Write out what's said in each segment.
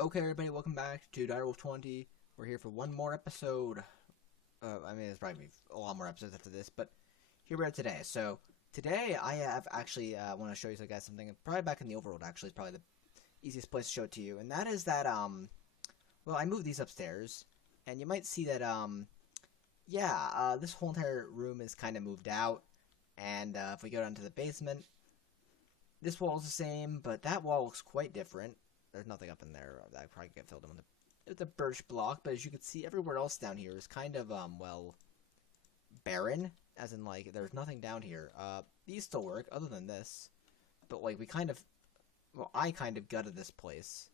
Okay, everybody, welcome back to Direwolf20. We're here for one more episode. There's probably a lot more episodes after this, but here we are today. So, today I have actually want to show you guys something, probably back in the overworld, actually, is probably the easiest place to show it to you. And that is that, well, I moved these upstairs, and you might see that, this whole entire room is kind of moved out. And if we go down to the basement, this wall is the same, but that wall looks quite different. There's nothing up in there that I probably get filled in with a birch block, but as you can see, everywhere else down here is kind of, barren. As in, like, there's nothing down here. These still work, other than this. But, like, I kind of gutted this place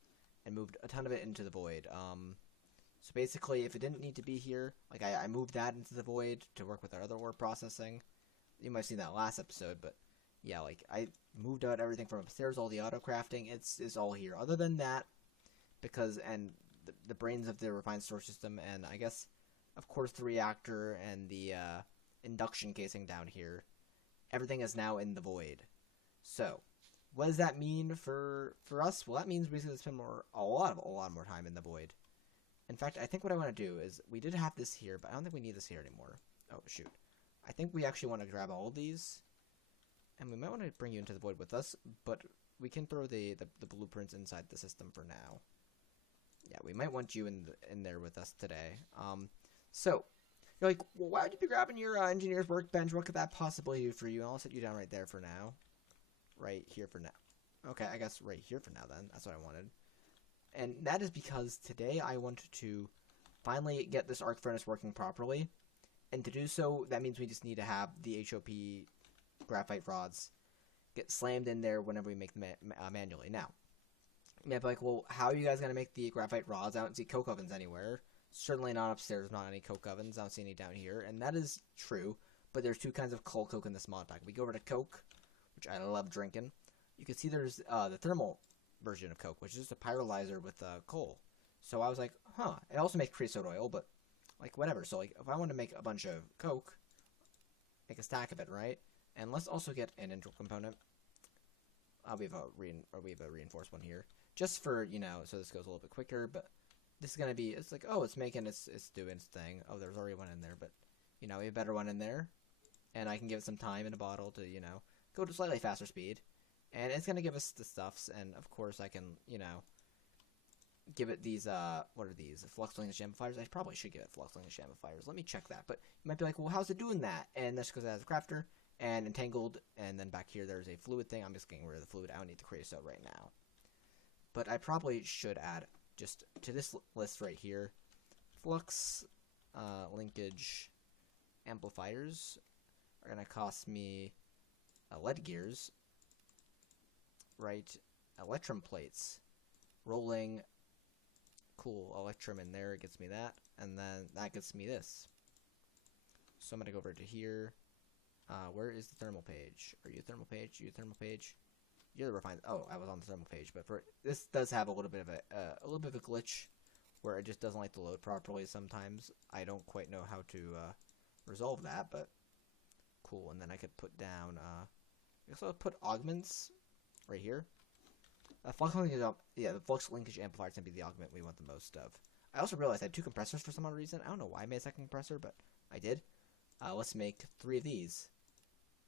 and moved a ton of it into the void. So basically, if it didn't need to be here, like, I moved that into the void to work with our other ore processing. You might have seen that last episode, but yeah, like, I moved out everything from upstairs, all the autocrafting, it's all here. Other than that, and the brains of the refined storage system, and I guess, of course, the reactor and the induction casing down here, everything is now in the void. So, what does that mean for us? Well, that means we're going to spend a lot more time in the void. In fact, I think what I want to do is, we did have this here, but I don't think we need this here anymore. Oh, shoot. I think we actually want to grab all of these. And we might want to bring you into the void with us, but we can throw the blueprints inside the system for now. Yeah, we might want you in there with us today. So, you're like, well, why would you be grabbing your engineer's workbench? What could that possibly do for you? And I'll set you down right there for now. Right here for now. Okay, I guess right here for now then. That's what I wanted. And that is because today I wanted to finally get this arc furnace working properly. And to do so, that means we just need to have the HOP graphite rods get slammed in there whenever we make them manually. Now, you might be like, well, how are you guys going to make the graphite rods? I don't see coke ovens anywhere. Certainly not upstairs, not any coke ovens. I don't see any down here, and that is true, but there's two kinds of coal coke in this mod pack. We go over to coke, which I love drinking. You can see there's the thermal version of coke, which is just a pyrolyzer with coal. So I was like, huh. It also makes creosote oil, but, like, whatever. So, like, if I want to make a bunch of coke, make a stack of it, right? And let's also get an integral component. We have a reinforced one here, just for, so this goes a little bit quicker. But this is gonna be, it's like, oh, it's making it's doing its thing. Oh, there's already one in there, but we have a better one in there, and I can give it some time in a bottle to go to slightly faster speed, and it's gonna give us the stuffs. And of course, I can give it these what are these, flux linkage amplifiers? I probably should give it flux linkage amplifiers. Let me check that. But you might be like, well, how's it doing that? And that's because it has a crafter and entangled, and then back here there's a fluid thing. I'm just getting rid of the fluid. I don't need the creosote right now. But I probably should add just to this list right here, flux linkage amplifiers are going to cost me lead gears, right? Electrum plates, rolling, cool, electrum in there gets me that, and then that gets me this. So I'm going to go over to here. Where is the thermal page? Are you a thermal page? You a thermal page? You're the refined. Oh, I was on the thermal page, but this does have a little bit of a glitch where it just doesn't like to load properly sometimes. I don't quite know how to resolve that, but cool. And then I could put down. I guess I'll put augments right here. Flux linkage, the flux linkage amplifier is gonna be the augment we want the most of. I also realized I had two compressors for some odd reason. I don't know why I made a second compressor, but I did. Let's make 3 of these.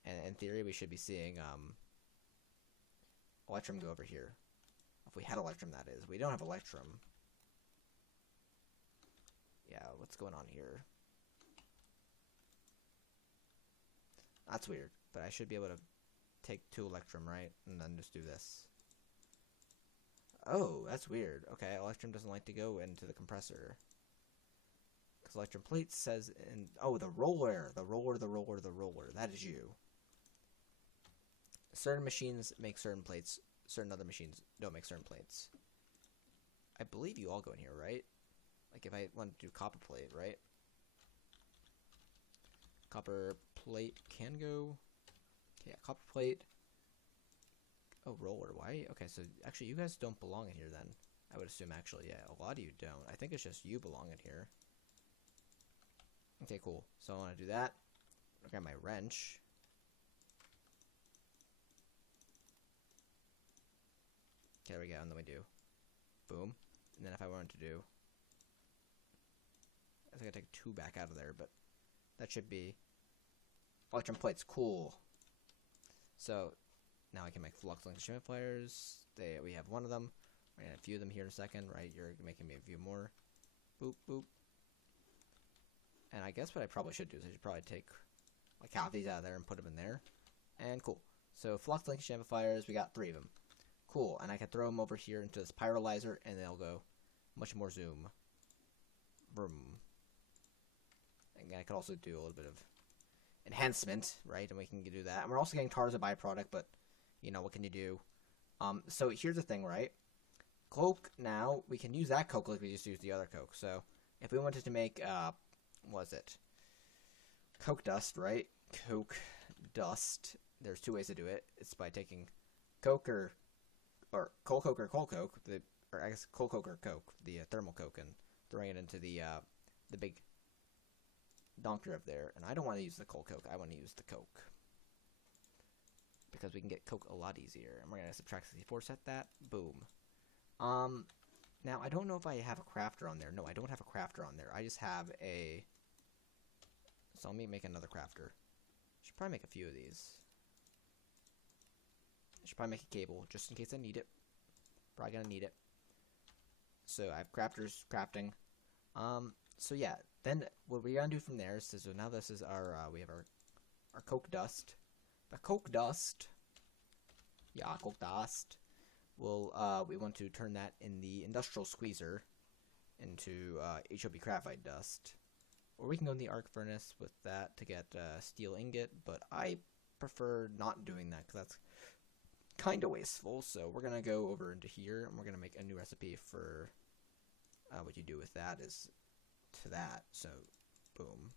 And in theory, we should be seeing Electrum go over here. If we had Electrum, that is. We don't have Electrum. Yeah, what's going on here? That's weird, but I should be able to take 2 Electrum, right? And then just do this. Oh, that's weird. Okay, Electrum doesn't like to go into the compressor. Because Electrum plate says in... Oh, the roller. The roller. That is you. Certain machines make certain plates. Certain other machines don't make certain plates. I believe you all go in here, right? Like if I want to do copper plate, right? Copper plate can go. Yeah, copper plate. Oh, roller. Why? Okay, so actually you guys don't belong in here then. I would assume actually, yeah, a lot of you don't. I think it's just you belong in here. Okay, cool. So I want to do that. I got my wrench. There we go, and then we do boom, And then if I wanted to do, I think I take 2 back out of there, but that should be electrum plates. Cool. So now I can make flux link shimmy flares. We have 1 of them. We're gonna have a few of them here in a second, right? You're making me a few more. Boop boop. And I guess what I probably should do is I should probably take like half these out of there and put them in there. And cool. So flux link amplifiers, we got 3 of them. Cool. And I can throw them over here into this pyrolyzer, and they'll go much more zoom. Vroom. And I could also do a little bit of enhancement, right? And we can do that. And we're also getting tar as a byproduct, but you know, what can you do? So here's the thing, right? Coke, now we can use that coke like we just used the other coke. So if we wanted to make what was it? Coke dust, right? Coke dust. There's 2 ways to do it. It's by taking coke or coal coke or coal coke, or I guess coal coke or coke, the thermal coke, and throwing it into the big donker up there. And I don't want to use the coal coke. I want to use the coke because we can get coke a lot easier. And we're gonna subtract 64, set that. Boom. Now I don't know if I have a crafter on there. No, I don't have a crafter on there. I just have a. So let me make another crafter. Should probably make a few of these. I should probably make a cable just in case I need it. Probably gonna need it. So I have crafters crafting. So yeah, then what we're gonna do from there is, so now this is our we have our coke dust. The coke dust. Yeah, coke dust. We want to turn that in the industrial squeezer into HOP graphite dust. Or we can go in the arc furnace with that to get steel ingot, but I prefer not doing that because that's kind of wasteful. So we're going to go over into here, and we're going to make a new recipe for what you do with that is to that. So, boom.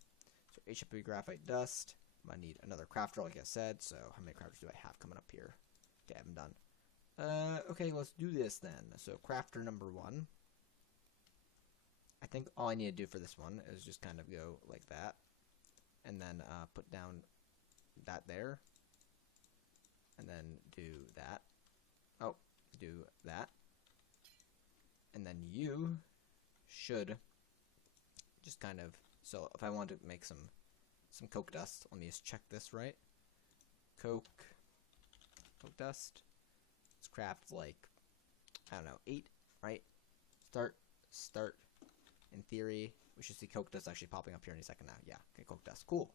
So HOP graphite dust. I'm going to need another crafter, like I said. So how many crafters do I have coming up here? Okay, I haven't done. Okay, let's do this then. So crafter number 1. I think all I need to do for this one is just kind of go like that, and then put down that there, and then do that. Oh, do that, and then you should just kind of. So if I want to make some coke dust, let me just check this right. Coke dust. Let's craft like, I don't know, 8, right? Start. In theory, we should see coke dust actually popping up here in a second now. Yeah, okay, coke dust. Cool.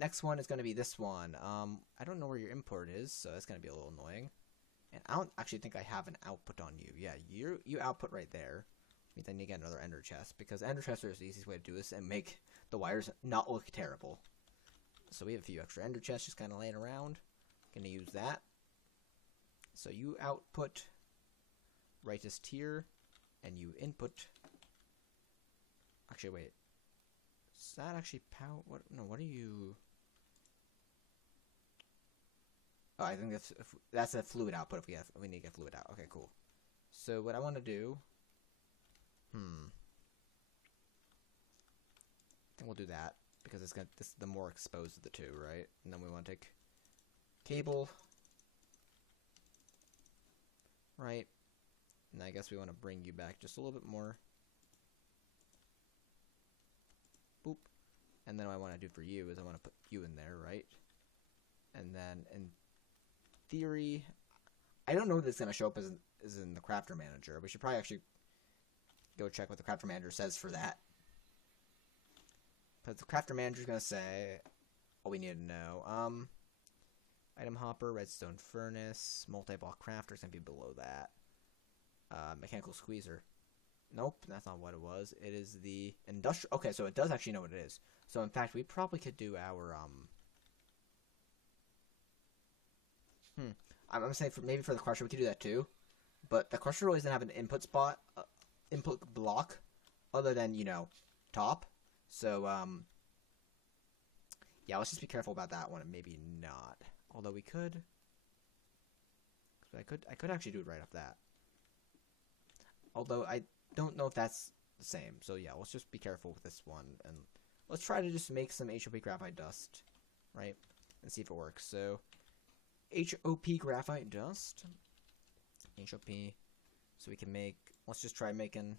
Next one is going to be this one. I don't know where your import is, so that's going to be a little annoying. And I don't actually think I have an output on you. Yeah, you output right there. Means I need to get another ender chest, because ender chests are the easiest way to do this and make the wires not look terrible. So we have a few extra ender chests just kind of laying around. Going to use that. So you output rightest tier, and you input. Actually, wait. Is that actually power? What? No. What are you? Oh, I think that's a fluid output. If we need to get fluid out. Okay, cool. So what I want to do. I think we'll do that because this is the more exposed of the two, right? And then we want to take cable, right? And I guess we want to bring you back just a little bit more. Boop. And then what I want to do for you is I want to put you in there, right? And then in theory, I don't know if this is going to show up as in the crafter manager. We should probably actually go check what the crafter manager says for that. But the crafter manager is going to say what we need to know. Item hopper, redstone furnace, multi-block crafter is going to be below that. Mechanical squeezer. Nope, that's not what it was. It is the industrial. Okay, so it does actually know what it is. So in fact, we probably could do our I'm saying maybe for the crusher we could do that too, but the crusher always doesn't have an input spot, input block, other than top. So yeah, let's just be careful about that one, and maybe not. Although we could, I could actually do it right off that. Although I don't know if that's the same. So yeah, let's just be careful with this one, and let's try to just make some HOP graphite dust, right, and see if it works. So HOP graphite dust, HOP, so we can make let's just try making,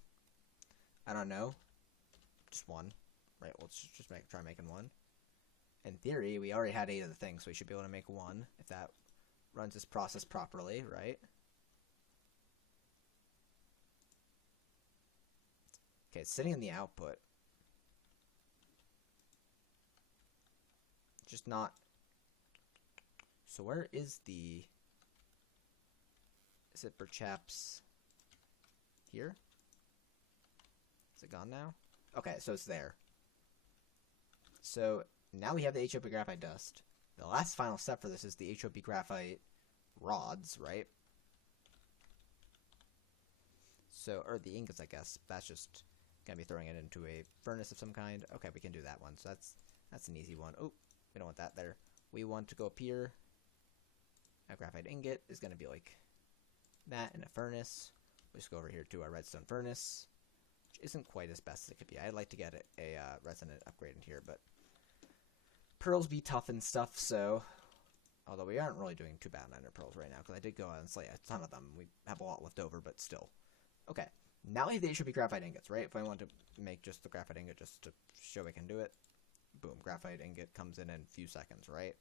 I don't know, just one, right? Let's just try making one. In theory, we already had 8 of the things, so we should be able to make one if that runs this process properly, right? Okay, it's sitting in the output. Just not. So where is the... Is it perhaps here? Is it gone now? Okay, so it's there. So now we have the HOP graphite dust. The last final step for this is the HOP graphite rods, right? So, or the ingots, I guess. That's just gonna be throwing it into a furnace of some kind. Okay, we can do that one. So that's an easy one. Oh, we don't want that there. We want to go up here. A graphite ingot is gonna be like that in a furnace. We'll just go over here to our redstone furnace, which isn't quite as best as it could be. I'd like to get a resonant upgrade in here, but pearls be tough and stuff, so... Although we aren't really doing too bad on ender pearls right now, because I did go out and slay a ton of them. We have a lot left over, but still. Okay, now we have the HOP graphite ingots, right? If I want to make just the graphite ingot just to show we can do it, boom, graphite ingot comes in a few seconds, right?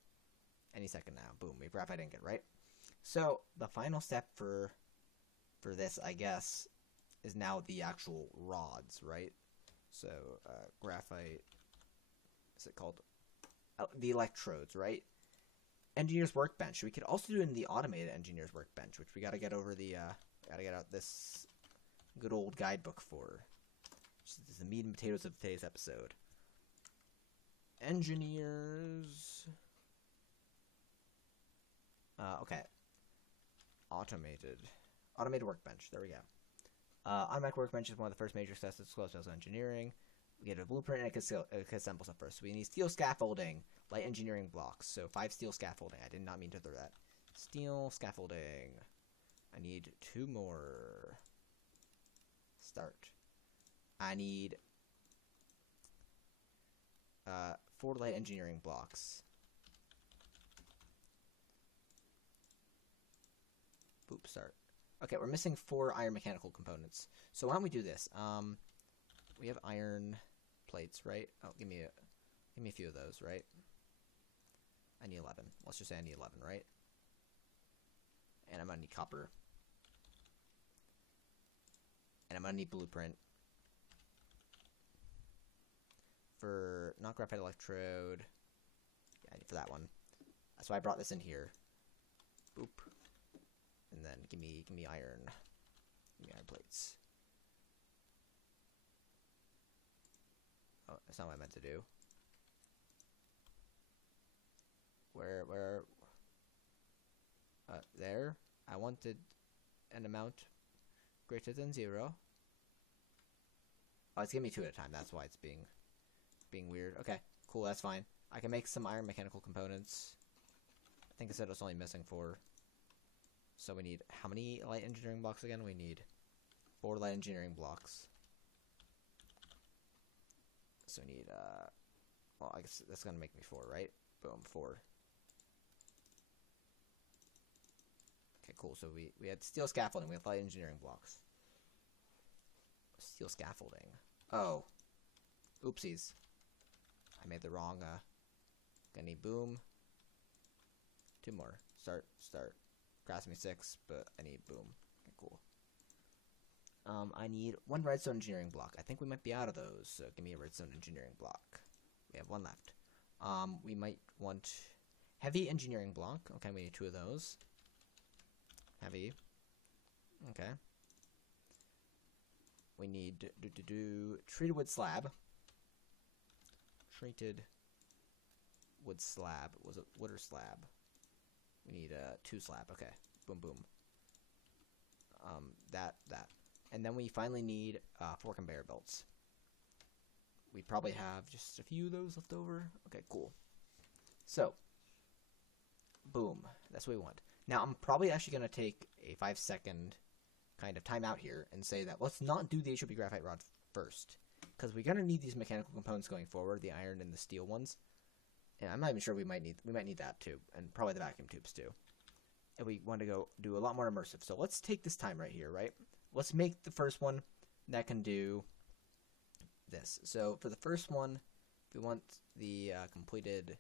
Any second now, boom, we have graphite ingot, right? So, the final step for this, I guess, is now the actual rods, right? So, graphite, what's it called? The electrodes, right? Engineer's workbench. We could also do it in the automated engineer's workbench, which we gotta get over the, gotta get out this good old guidebook for. This is the meat and potatoes of today's episode. Engineers. Okay. Automated workbench. There we go. Automatic workbench is one of the first major steps of explosive engineering. We get a blueprint and it can assemble stuff first. So we need steel scaffolding, light engineering blocks. So 5 steel scaffolding. I did not mean to throw that. Steel scaffolding. I need 2 more. Start. I need 4 light engineering blocks. Boop, start. Okay, we're missing 4 iron mechanical components. So why don't we do this? We have iron plates, right? Oh, give me a few of those, right? I need 11. Let's just say I need 11, right? And I'm gonna need copper. And I'm gonna need blueprint. For not graphite electrode. Yeah, I need for that one. That's why I brought this in here. Boop. And then give me iron. Give me iron plates. Oh, that's not what I meant to do. Where there? I wanted an amount greater than 0. Oh, it's giving me 2 at a time. That's why it's being weird. Okay, cool. That's fine. I can make some iron mechanical components. I think I said it's only missing 4. So we need how many light engineering blocks again? We need 4 light engineering blocks. So we need well, I guess that's gonna make me 4, right? Boom, 4. Okay, cool. So we had steel scaffolding. We have light engineering blocks. Steel scaffolding. Oh, oopsies. I made the wrong. Gonna need boom. 2 more. Start. Cost me 6, but I need boom. Okay, cool. I need 1 redstone engineering block. I think we might be out of those, so give me a redstone engineering block. We have 1 left. We might want heavy engineering block. Okay, we need 2 of those. Heavy. Okay. We need treated wood slab. Treated wood slab. Was it wood or slab? We need 2 slab. Okay. Boom, boom. That. And then we finally need 4 conveyor belts. We probably have just a few of those left over. Okay, cool. So, boom. That's what we want. Now, I'm probably actually going to take a 5-second kind of timeout here and say that let's not do the HOP graphite rod first, because we're going to need these mechanical components going forward, the iron and the steel ones. And I'm not even sure we might need that too, and probably the vacuum tubes too. And we want to go do a lot more immersive. So let's take this time right here, right? let's make the first one that can do this. So for the first one, we want the completed.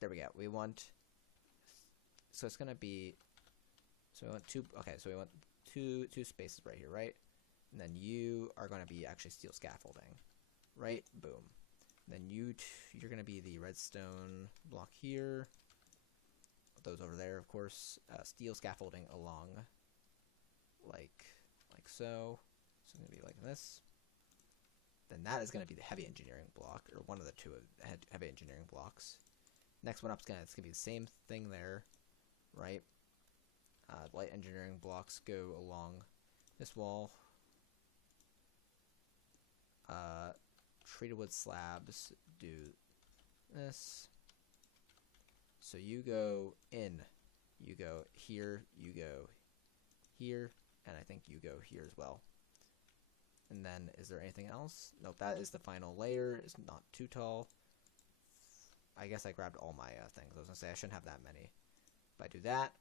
There we go. We want. So it's gonna be. So we want two. Okay, so we want two spaces right here, right? And then you are gonna be actually steel scaffolding, right? Boom. And then you're gonna be the redstone block here. Those over there, of course. Steel scaffolding along, like so. So it's gonna be like this. Then that is gonna be the heavy engineering block, or one of the two heavy engineering blocks. Next one up is it's gonna be the same thing there, right? Light engineering blocks go along this wall. Treated wood slabs do this. So you go in, you go here, you go here, and I think you go here as well. And then, is there anything else? Nope, that is the final layer. It's not too tall. I guess I grabbed all my things. I was gonna say I shouldn't have that many. If I do that,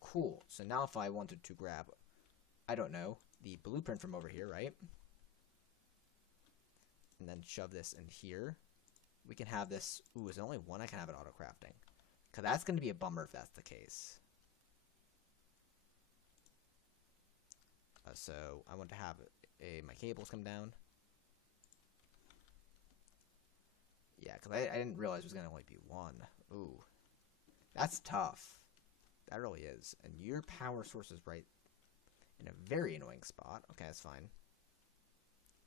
cool. So now if I wanted to grab, I don't know, the blueprint from over here, right? And then shove this in here. We can have this. Ooh, is there only one I can have in Autocrafting? Because that's going to be a bummer if that's the case. So I want to have my cables come down. Yeah, because I didn't realize it was going to only be one. Ooh. That's tough. That really is. And your power source is right in a very annoying spot. Okay, that's fine.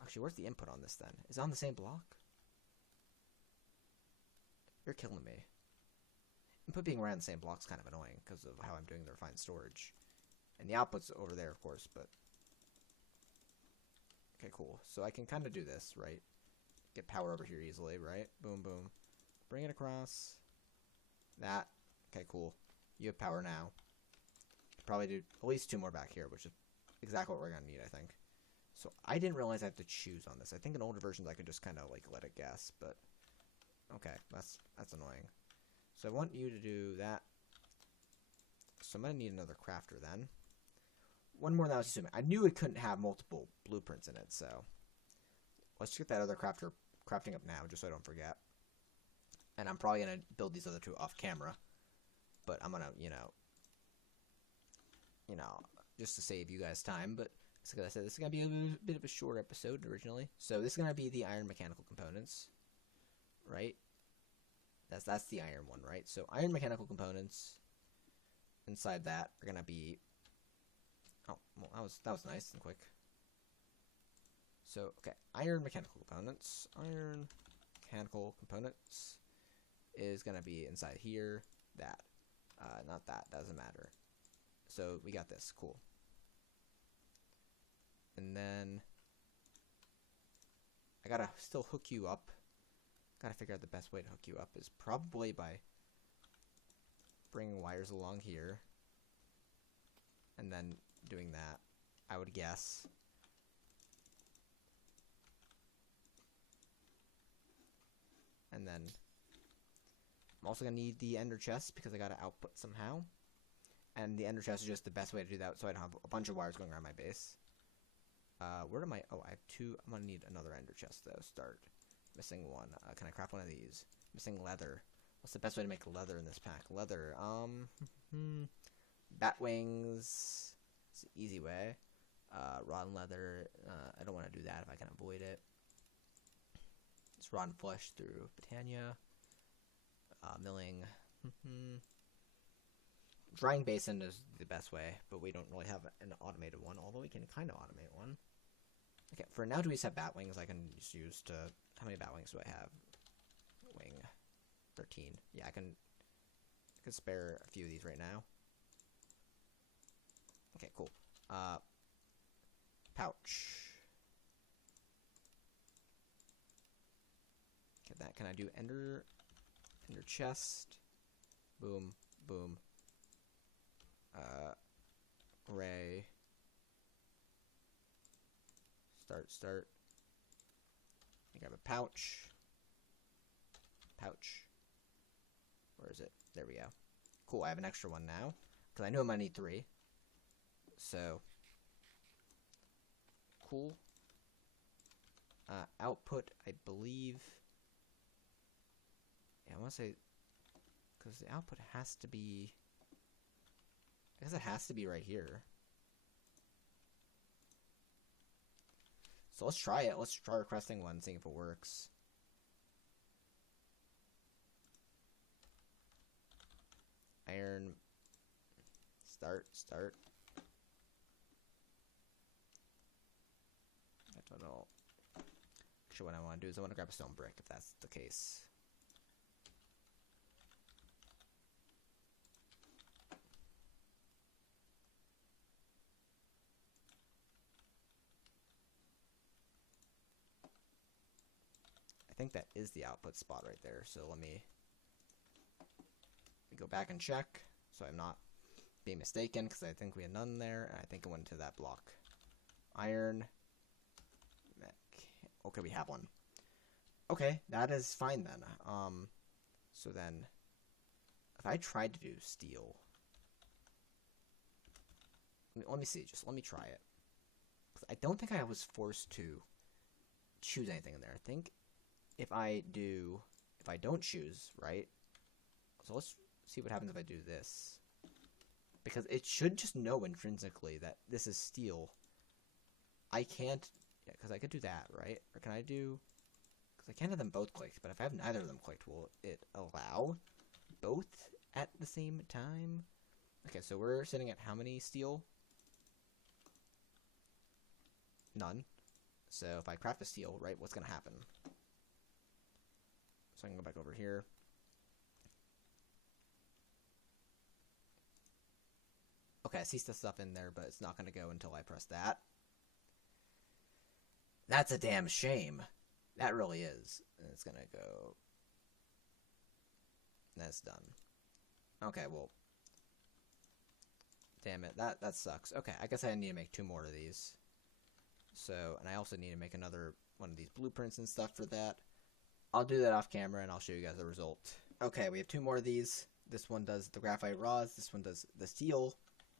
Actually, where's the input on this then? Is it on the same block? You're killing me. Input being right on the same block is kind of annoying because of how I'm doing the refined storage. And the output's over there, of course, but... Okay, cool. So I can kind of do this, right? Get power over here easily, right? Boom, boom. Bring it across. That. Okay, cool. You have power now. Probably do at least two more back here, which is exactly what we're going to need, I think. So I didn't realize I have to choose on this. I think in older versions I could just kind of like let it guess, but okay, that's annoying. So I want you to do that. So I'm gonna need another crafter then. One more than I was assuming. I knew it couldn't have multiple blueprints in it, so let's get that other crafting up now, just so I don't forget. And I'm probably gonna build these other two off camera, but I'm gonna, you know, just to save you guys time, but. So like I said, this is going to be a bit of a short episode originally. So this is going to be the iron mechanical components, right? That's the iron one, right? So iron mechanical components inside that are going to be... Oh, well, that was nice and quick. So, okay, iron mechanical components. Iron mechanical components is going to be inside here. That. Not that. Doesn't matter. So we got this. Cool. And then I gotta still hook you up. Gotta figure out the best way to hook you up is probably by bringing wires along here and then doing that, I would guess. And then I'm also gonna need the ender chest because I gotta output somehow. And the ender chest is just the best way to do that so I don't have a bunch of wires going around my base. Where am I? Oh, I have two. I'm gonna need another ender chest though. Start. Missing one. Can I craft one of these? Missing leather. What's the best way to make leather in this pack? Leather. Bat wings. It's an easy way. Rotten leather. I don't want to do that if I can avoid it. It's rotten flesh through Britannia. Milling. Drying basin is the best way, but we don't really have an automated one, although we can kind of automate one. Okay, for now, do we set bat wings? I can just use to... How many bat wings do I have? Wing. 13. Yeah, I can spare a few of these right now. Okay, cool. Pouch. Okay, that. Can I do ender chest? Boom, boom. Ray. Start. I grab a pouch. Where is it? There we go. Cool, I have an extra one now. Because I know I'm going to need 3. So, cool. Output, I believe. Yeah, I want to say, because the output has to be. I guess it has to be right here. So let's try it. Let's try requesting one, seeing if it works. Iron. Start. I don't know. Actually, what I want to do is I want to grab a stone brick, if that's the case. I think that is the output spot right there, so let me go back and check, so I'm not being mistaken, because I think we had none there, and I think it went to that block. Iron. Okay, we have one. Okay, that is fine then. So then, if I tried to do steel, let me see. Just let me try it. I don't think I was forced to choose anything in there. I think if I don't choose, right? So let's see what happens if I do this. Because it should just know intrinsically that this is steel. I can't, yeah, because I could do that, right? Or can I do, because I can't have them both clicked, but if I have neither of them clicked, will it allow both at the same time? Okay, so we're sitting at how many steel? None. So if I craft a steel, right, what's going to happen? So I can go back over here. Okay, I see stuff in there, but it's not going to go until I press that. That's a damn shame. That really is. And it's going to go... That's done. Okay, well... Damn it, that sucks. Okay, I guess I need to make 2 more of these. So, and I also need to make another one of these blueprints and stuff for that. I'll do that off camera and I'll show you guys the result. Okay, we have 2 more of these. This one does the graphite rods. This one does the steel,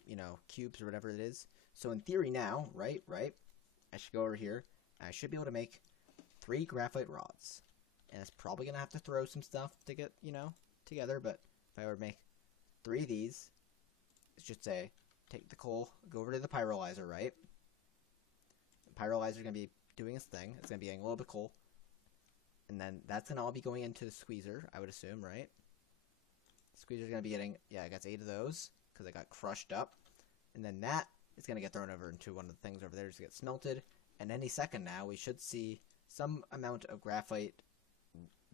you know, cubes or whatever it is. So in theory now, right, I should go over here. And I should be able to make 3 graphite rods. And it's probably going to have to throw some stuff to get, you know, together. But if I were to make 3 of these, it should say, take the coal, go over to the pyrolyzer, right? The pyrolyzer is going to be doing its thing. It's going to be getting a little bit of coal. And then that's going to all be going into the squeezer, I would assume, right? The squeezer is going to be getting, yeah, I got 8 of those because I got crushed up. And then that is going to get thrown over into one of the things over there to get smelted. And any second now, we should see some amount of graphite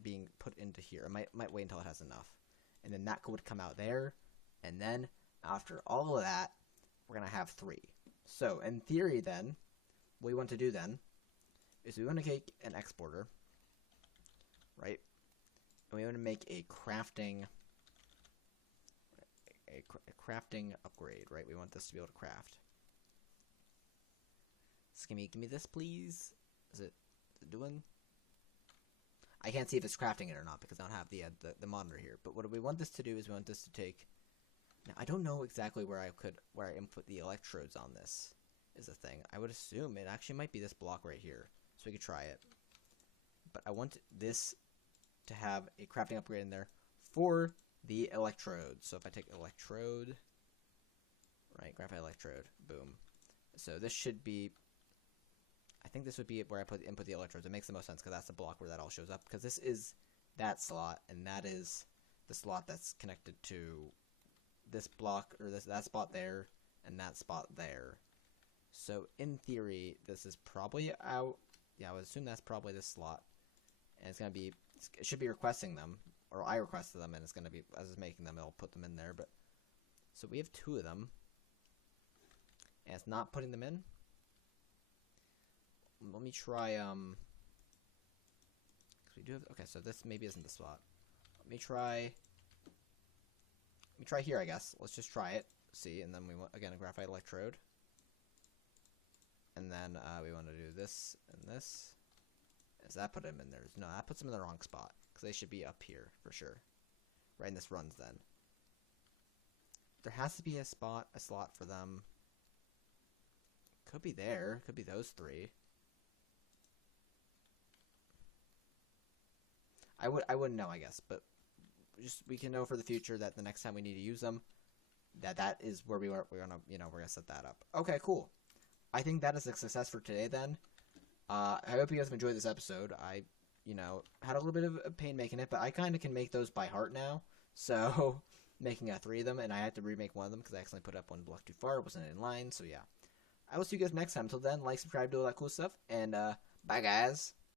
being put into here. I might wait until it has enough. And then that would come out there. And then, after all of that, we're going to have 3. So, in theory then, what we want to do then, is we want to take an exporter, right? And we want to make a crafting... A crafting upgrade, right? We want this to be able to craft. So give me this, please. Is it doing? I can't see if it's crafting it or not because I don't have the monitor here. But what we want this to do is we want this to take. Now I don't know exactly where I input the electrodes on this. Is the thing. I would assume it actually might be this block right here, so we could try it. But I want this to have a crafting upgrade in there for the electrodes. So if I take electrode, right, graphite electrode, boom. So this should be, I think this would be where I input the electrodes. It makes the most sense because that's the block where that all shows up. Because this is that slot, and that is the slot that's connected to this block, or that spot there, and that spot there. So in theory, this is probably out. Yeah, I would assume that's probably this slot. And it's going to be, it should be requesting them. Or I requested them, and it's going to be, as it's making them, it'll put them in there. But so we have 2 of them, and it's not putting them in. Let me try, we do have, okay, so this maybe isn't the spot. Let me try here, I guess. Let's just try it, see, and then we want, again, a graphite electrode. And then we want to do this and this. Does that put them in there? No, that puts them in the wrong spot. Because they should be up here, for sure. Right, and this runs then. There has to be a slot for them. Could be there. Could be those three. I wouldn't know, I guess, but just we can know for the future that the next time we need to use them, that is where we're gonna set that up. Okay, cool. I think that is a success for today then. I hope you guys have enjoyed this episode. I, had a little bit of a pain making it, but I kind of can make those by heart now. So, making 3 of them, and I had to remake one of them because I accidentally put up one block too far. It wasn't in line, so yeah. I will see you guys next time. Until then, like, subscribe, do all that cool stuff, and bye, guys.